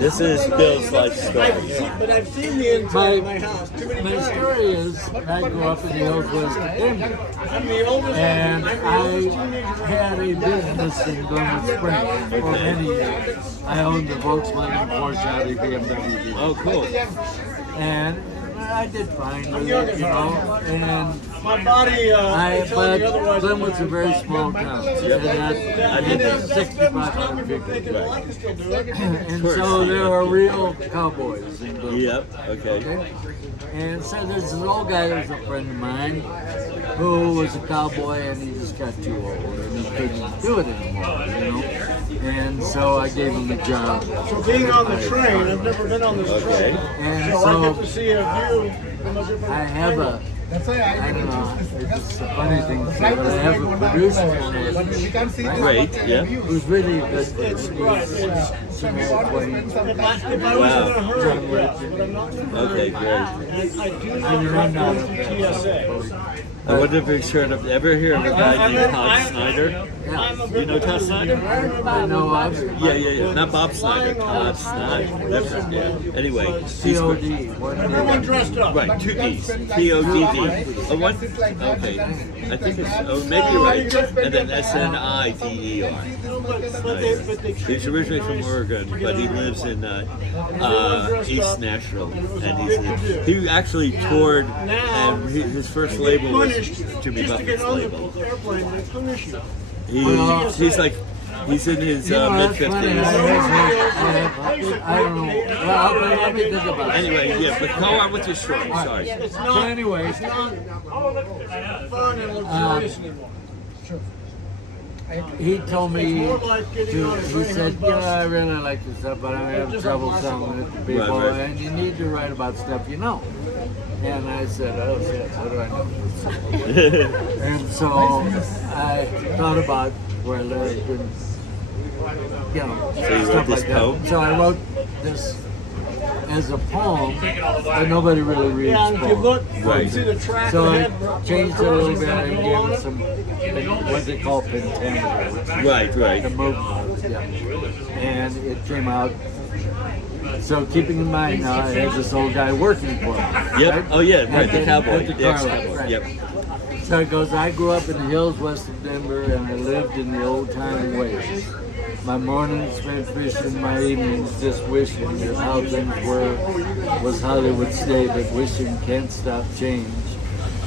This is Bill's life story. But I've seen the inside of my house too many My times. story is, I grew up in the Hills West of Denver, I'm the oldest. and I'm the I oldest teenager. had a business in Glen Springs for many years. I owned the Volkswagen, Porsche, Audi, BMW. Oh, cool. And I did fine with it, you know, and My body. but Glen was a very small town, and I did 6,500 people. I can still do it. And so there are real cowboys in Glen. Yep. Okay. Okay? And so there's this old guy that was a friend of mine who was a cowboy and he just got too old and he couldn't do it anymore, you know. And so I gave him a job. So being on the train, I've never been on this train. And So I get so to see a view from a different I have a, I don't know, it's a funny thing to say, but I have a producer named Great. Yeah. who's really a good producer. He's Samara Twain. If I was in a hurry, yes, but I'm not in a hurry. Okay. Great. And I do not have to go through TSA. I wonder if you've heard of, ever hear of a guy named Todd Snyder? You know Todd Snyder? I know of it. Yeah. Not Bob Snyder. Todd Snyder. Different. Yeah. Anyway, he's COD. one Everyone day. dressed up. right. Two D's. TODD. Oh, what? Okay. I think it's. Oh, maybe you're right. And then SNIDER. But they He's originally from Oregon, but he lives in East Nashville, and he actually toured, and his first label was Jimmy just to get Buffett's on label. the airplane, they punish you. He's like, he's in his You know, mid that's funny. I 50s. don't know. Well, let me think about it. Anyway, yeah, but go on with your story. Sorry. It's So not, anyway, it's not fun and luxurious anymore. he told me More like getting on a he train said, and you know, bus. I really like this stuff, but I'm having trouble selling it to people, Right. and you need to write about stuff you know. And I said, oh, yes, what do I know? And so I thought about where I lived and, you know, So you wrote stuff this like that. poem? So I wrote this as a poem, but nobody really reads Yeah, and if you poems. look, Right. you see the track So ahead. I changed it a little bit and gave it some, what they call pentameter, which is Right, the right. movement, yeah. And it came out. So keeping in mind now, I had this old guy working for me. Yep. right? Oh yeah, right. The At cowboy. at The Carlos, ex-cowboy. right. Yep. So it goes, I grew up in the hills west of Denver and I lived in the old time ways. My mornings spent fishing, my evenings just wishing that how things were was how they would stay, but wishing can't stop change.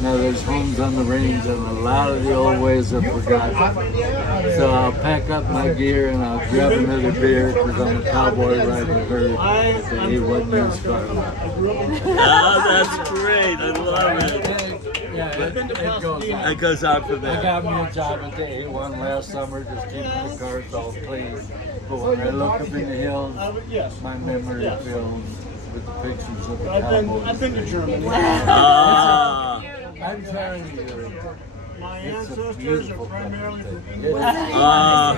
Now there's homes on the range and a lot of the old ways are forgotten. So I'll pack up my gear and I'll grab another beer because I'm a cowboy riding a herd that he wasn't used to. Oh, that's great. I love it. Yeah, it goes on. It goes on from I there. got me a job at the A1 last summer, just keeping the cars all clean. But when I look up in the hills, Yes. my memory Yes. fills with the pictures of the I've been to cowboys. Germany. Ah. I'm telling you, My it's a ancestors are beautiful primarily from country. England. Ah.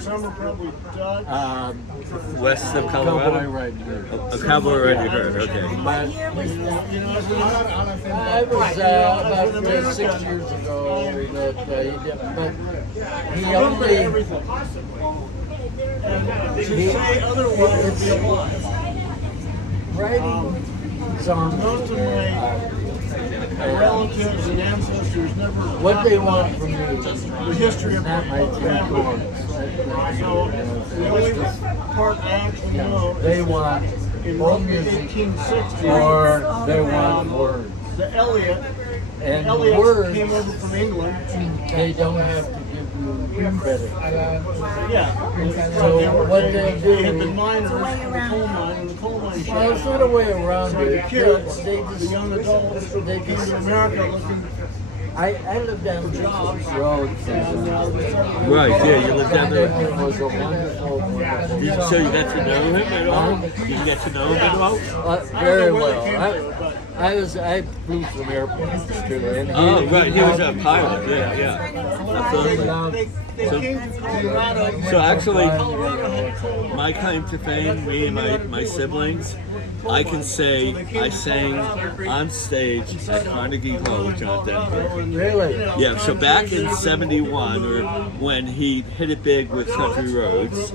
Some are probably Dutch. West of Cowboy Colorado. riding here. A cowboy already heard. Okay. But You know, I was about 6 years ago that he did, but he I look at only, everything. And to say otherwise would be a lie. writing songs, Most of my relatives and ancestors never what they talked want about from me is the history of not my my three family. chords. So the only part I actually know They is want in folk the music 1860s, or they want words. the Elliot And the Elliot words, came over from England. they don't have to give you credit. Yeah. So what they they do- had been miners in the coal mine, and the coal mine Well, it's shut not a way around So the it. kids, They the just, young adults, they came just, to America looking I lived down this road sometimes. Right. Yeah. You live down there. It was a wonderful, wonderful. So you got to know him at all? Did you get to know him at all? Very where well. they came I, from, but I flew some airplanes too. And Oh, right. He was a taught me pilot. something. Yeah. Absolutely. They came from Colorado. So actually, Colorado. my claim to fame, me and my siblings, I can say I sang on stage at Carnegie Hall with John Denver. Really? Yeah, so back in '71, or when he hit it big with Country Roads,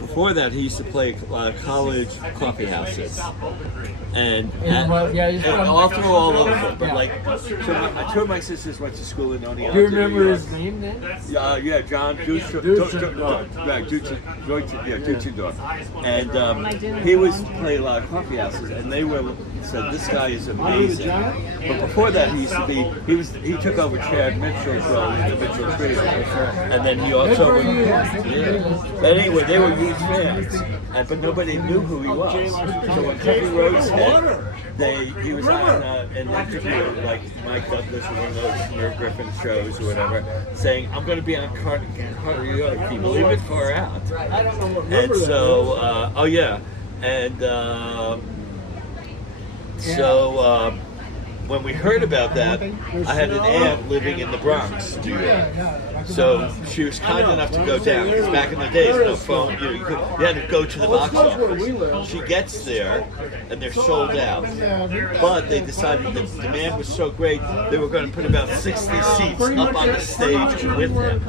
before that he used to play college coffee houses. And all through all over. But like, so two of my sisters went to school in Oneonta. Do you remember his name then? Yeah, John Dusendorf. Dusendorf. And he was playing a lot of coffee houses, and they said this guy is amazing. But before that, he took over Chad Mitchell's role in the Mitchell Trio, and then he also But anyway, they were huge fans, but nobody knew who he was. So when Country Roads hit, he was on an interview like Mike Douglas or one of those Merv Griffin shows or whatever, saying, "I'm going to be on Carnegie Road. Can you believe it? Far out." And so, when we heard about that, I had an aunt living in the Bronx, New York. So she was kind enough to go down, because back in the days, no phone, you had to go to the box office. She gets there, and they're sold out. But they decided that the demand was so great, they were going to put about 60 seats up on the stage with him.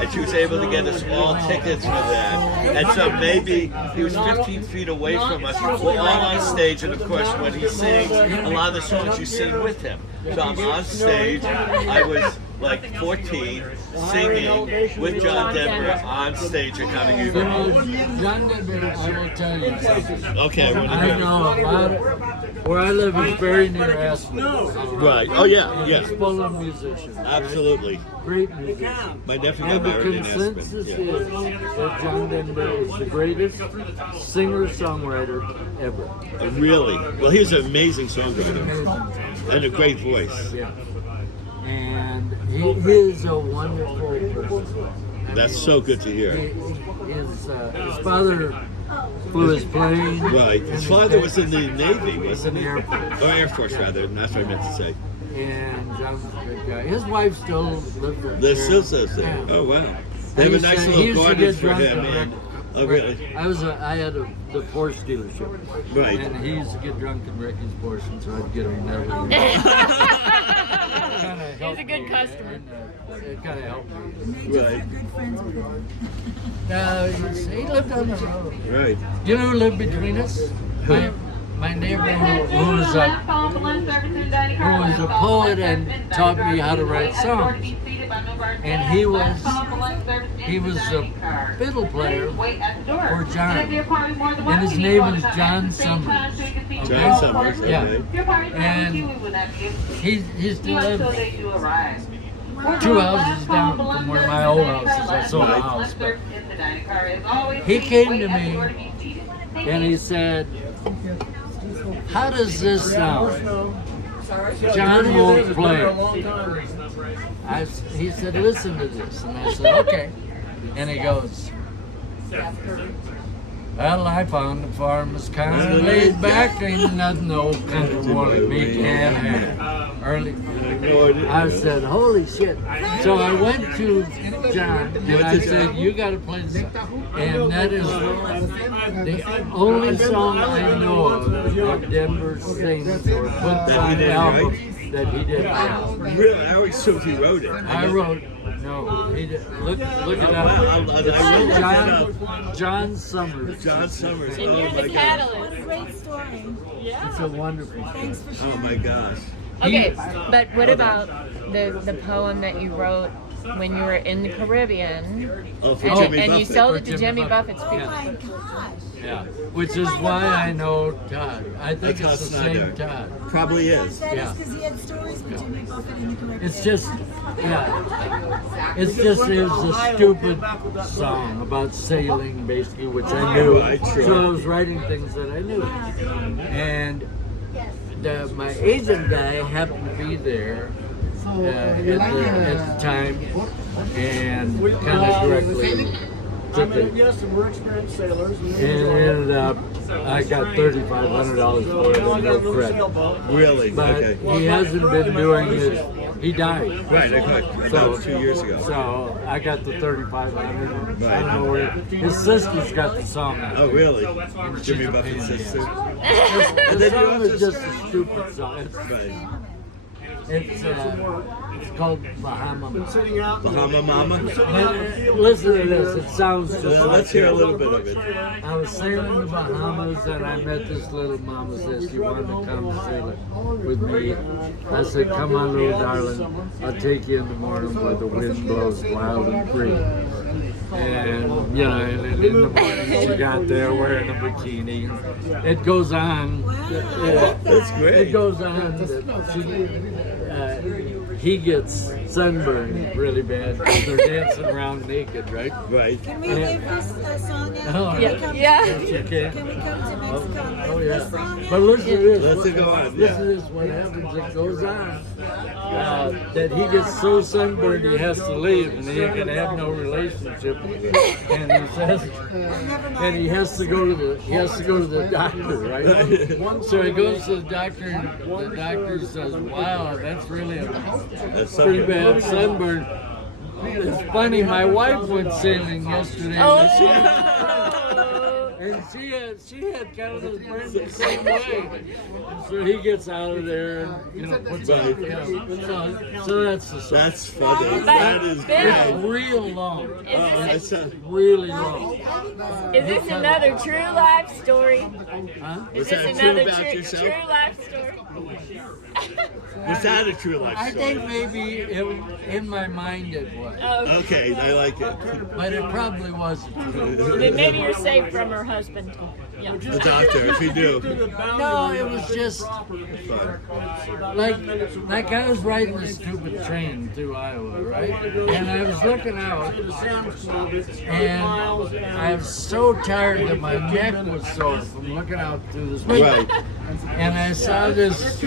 And she was able to get us all tickets for that. And so maybe he was 15 feet away from us. We're all on stage, and of course, when he sings, a lot of the songs you sing with him. So I'm on stage. I was like 14, singing with John Denver on stage at Carnegie Hall. John Denver, I will tell you something. Okay, I know about it. Where I live is very near Aspen. Right. Oh yeah, It's full of musicians. absolutely. Great musicians. My nephew And got the married in consensus Aspen. is that John Denver is the greatest singer-songwriter ever. Really? Well, he's an amazing songwriter and a great voice. Yeah. And he is a wonderful person. That's so good to hear. His father flew his plane. Right. His father was in the Navy, in wasn't the he? Air Force. Or Air Force, rather. That's what I meant to say. And John's a good guy. His wife still lives there. This still says there. Yeah. Oh, wow. They have a nice He little used to garden get for drunk him. and And, wreck- oh, really? I had the Porsche dealership. Right. And he used to get drunk and wreck his Porsche, and so I'd get him never. He's a good customer. It kind of helped me. Right. He lived on the road. Right. You know who lived between us? My neighbor who was a poet and taught me how to write songs. And he was a fiddle player for John. And his name was John Summers. John Summers, Yeah. okay. And he still lives 2 houses down from where my old house is. I sold a house. But he came to me and he said, "How does this sound?" John won't play it. He said, "Listen to this." And I said, "Okay." And he goes, "Well, life on the farm is kind of laid back. Ain't nothing the old country wanted me can't have." Early. I said, "Holy shit." So I went to John and I said, "You got to play this." And that is the only song I know of that Denver sings or puts on the album that he did. Really? I always assumed he wrote it. I wrote, no, he did. Look it Wow, up. I will look that up. John Summers. John Summers. And Oh you're my the God. catalyst. Great story. It's a wonderful story. Oh my gosh. Okay, but what about the poem that you wrote when you were in the Caribbean? Oh, for And, Jimmy and you Buffett. sold it For to Jimmy Jimmy Buffett. Buffett's Oh people. my gosh. Yeah, which is why I know Todd. I think That's it's the Todd same Snyder. Todd. Probably Oh my is. gosh, that Yeah. because he had stories with Jimmy Buffett in the Caribbean. It's just, yeah. It's just, it was a stupid song about sailing, basically, which I knew. Right, sure. So I was writing things that I knew. And my agent guy happened to be there at the time and kind of directly Yes, and we're experienced sailors. And it ended up, I got $3,500 for it and no credit. Really? But Okay. he hasn't been doing it. He died. Right. Okay. That was 2 years ago. So I got the 3,500. I Right. don't know where his sister's got the song. Oh, really? Jimmy Buffett's sister. The then you song also is just a stupid song. Right. It's called Bahama. Sitting out. Bahama Mama. But listen to this. It sounds just Well, like let's hear a little bit of it. I was sailing the Bahamas and I met this little mama. Says she wanted to come sail it with me. I said, "Come on, little darling. I'll take you in the morning where the wind blows wild and free." And you know, and in the morning she got there wearing a bikini. It goes on. That's great. It goes on that he gets sunburned really bad because they're dancing around naked, right? Right. Can we leave this song out? Oh, Can we come yeah. To, You can. Can we come to Mexico and Oh leave yeah. this song out? But listen to this. Let's go on, Listen yeah. to this. What happens? It goes on that he gets so sunburned he has to leave and he can have no relationship. And he says, Never mind. and he has to go to the doctor, right? So he goes to the doctor, and the doctor says, "Wow, that's really a That's pretty something. bad sunburn." It's funny. My wife went sailing yesterday. And she had kind of this burn the same way. And so he gets out of there and, you know, puts Right. on, so that's the song. That's funny. That is Bill. It's great. real long. That sounds- Really long. Is this another true life story? Huh? Is Was this that true another about yourself? true life story? Was that a true life I story? think maybe in my mind it was. Oh, Okay, I like it. But it probably wasn't. then maybe you're safe from her husband. Yeah. The doctor, if you do. No, it was just like I was riding a stupid train through Iowa, right? And I was looking out, and I was so tired that my neck was sore from looking out through this window. Right. And I saw this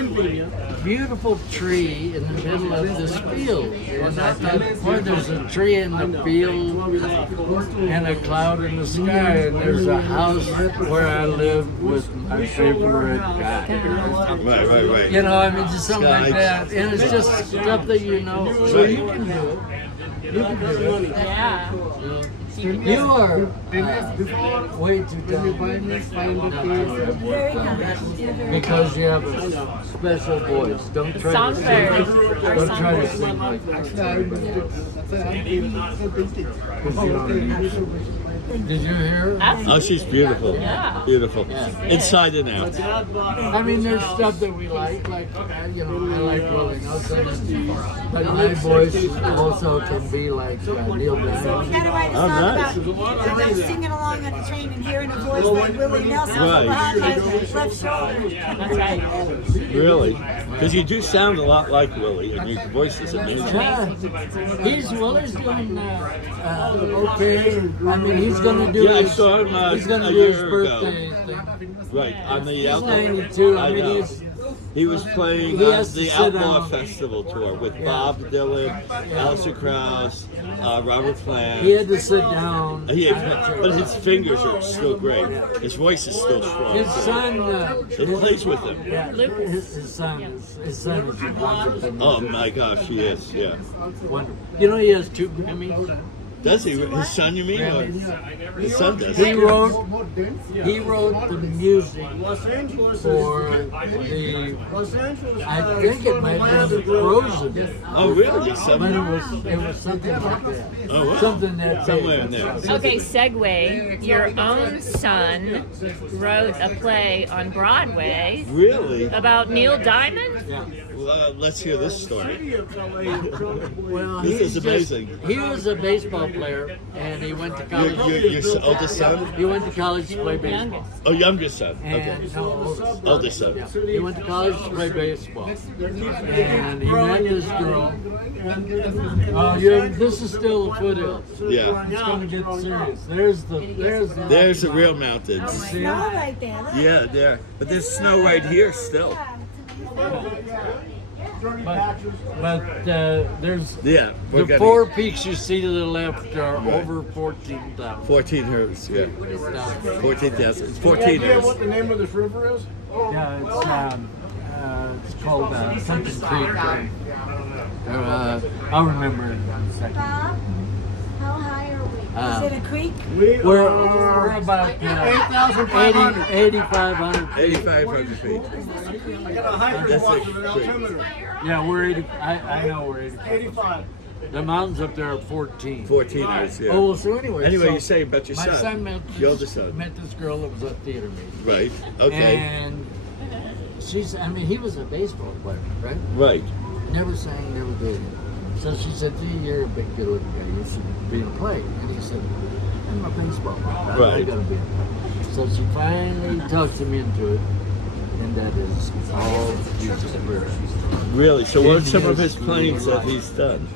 beautiful tree in the middle of this field. And I thought, boy, there's a tree in the field and a cloud in the sky, and there's a house where I live with my favorite guy. Right. You know, I mean, just something like Skies. that. And it's just stuff that you know. So you can do it. You can do it. Yeah. You are way too dumb. Very kind. Because you have a special voice. Don't try to Songbird. sing. Our Don't try to songbird. sing like everybody else. 'Cause you don't need to. Did you hear? Oh, she's beautiful. Yeah. Beautiful. Inside and out. I mean, there's stuff that we like you know, I like Willie Nelson, but my voice also can be like Neil We Diamond. gotta write a Oh, song nice. about singing along on the train and hearing a voice like Willie Nelson Right. behind my left shoulder. That's right. Really? Because you do sound a lot like Willie, and your voice is amazing. Yeah, Willie's doing okay. I mean, he's gonna do. Yeah, I his, saw him he's gonna a do his year ago. birthday thing. Right, on the He's Outlaw. 92. I I mean, know. He was playing He on has to the sit Outlaw down. Festival tour with Bob Dylan, Alistair Krauss, Robert Plant. he had to sit down. But his fingers are still great. His voice is still strong. His son. It plays with him. Yeah, his son is wonderful. Oh my gosh, he is. Yeah. Wonderful. You know, he has 2 Grammys. Does he? His son, you mean? Or his son does. He wrote the music Los Angeles for the. Los Angeles. I think it might have been Frozen, Oh, really? His but son? it was something like that. Oh, wow. Something that Somewhere in there. Okay, segue. Your own son wrote a play on Broadway Really? about Neil Diamond? Yeah. Well, let's hear this story. Well, This is amazing. He was a baseball player, and he went to college. Your oldest son? He went to college to play baseball. Youngest. Oh, youngest son. Okay. And no, oldest. Oldest son. He went to college to play baseball, and he met this girl. Oh, this is still the foothills. Yeah. It's going to get serious. There's the real mountains. See Snow it? right there. Look. Yeah, there. But there's snow right here still. Yeah. dirty But, patches. there's Yeah, we're the getting 4 peaks you see to the left are over 14,000. 14 hertz. Yeah, 14,000. It's 14 Any idea hertz. what the name of this river is? Yeah, it's called something creek. I'll remember it in a second. Bob, how high are we? Is it a creek? We're about 8,500. 8,500 feet. 8,500 feet. I got a hydrant That's watch a with an creek. altimeter. Yeah, we're 80. I know we're 85. 85. The mountains up there are 14. 14 hertz. Yeah. Oh, well, so anyway. Anyway, so you're saying about your my son. son met Your older son. met this girl that was at theater meeting. Right. Okay. And he was a baseball player, right? Right. Never sang, never did. So she said, "Gee, you're a big good looking guy. You should be in play." And he said, "I'm a baseball player. Right. I'm gonna be in play." So she finally talks him into it, and that is all Jesus Christ. Really? So what are some of Yes, his plays that right. he's done?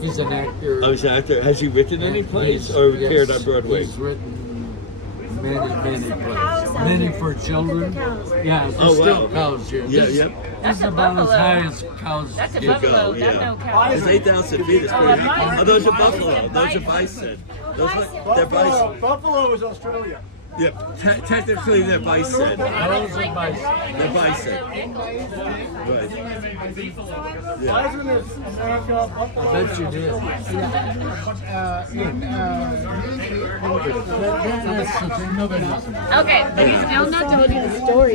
He's an actor. Oh, he's an actor. Has he written any And plays he's- or yes, appeared on Broadway? He's written many plays. cows out Many there. for children. Look at the cows. Yeah, there's Oh, still wow. cows here. Yeah, This- yep. That's This is a about as buffalo. high as cows That's a get. buffalo. go, That's yeah. no cow. It's 8,000 feet. It's pretty. Oh, those are buffalo. Those are bison. Those are, they're bison. Buffalo is Australia. Yep. Technically, they're bison. Those are bison. They're bison. Right. Yeah. Bison is America. I Buffalo bet you did. Okay, but he's still not told you the story.